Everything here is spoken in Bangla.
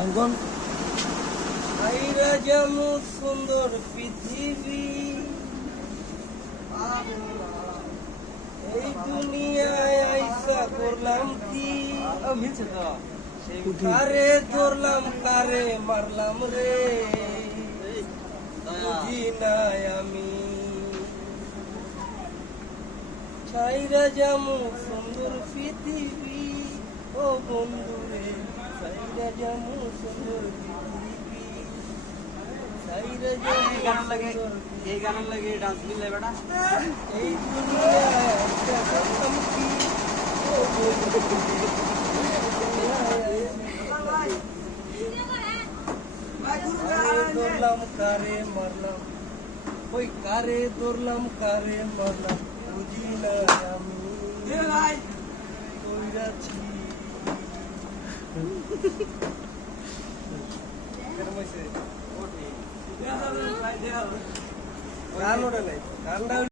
অঙ্কন আইরা যেমন সুন্দর পৃথিবী, এই দুনিয়ায় আইসা করলাম কি? মিলছে তো কারে ধরলাম কারে মারলাম রে, বুঝি নাই আমি। ছাইরা যেমন সুন্দর পৃথিবী, ও বন্ধু রে, ছাইরা যেমন সুন্দর পৃথিবী, ছাইরা যেমন সুন্দর এই গানের লাগে ডান্স মিলে বেটা এই দুনিয়ায় আইসা করলাম কি? ও বন্ধু রে, কারে ধরলাম কারে মারলাম, ওই কারে ধরলাম কারে মারলাম, বুঝি না আমি কইরাছি। গান ওটা নাই, গানটা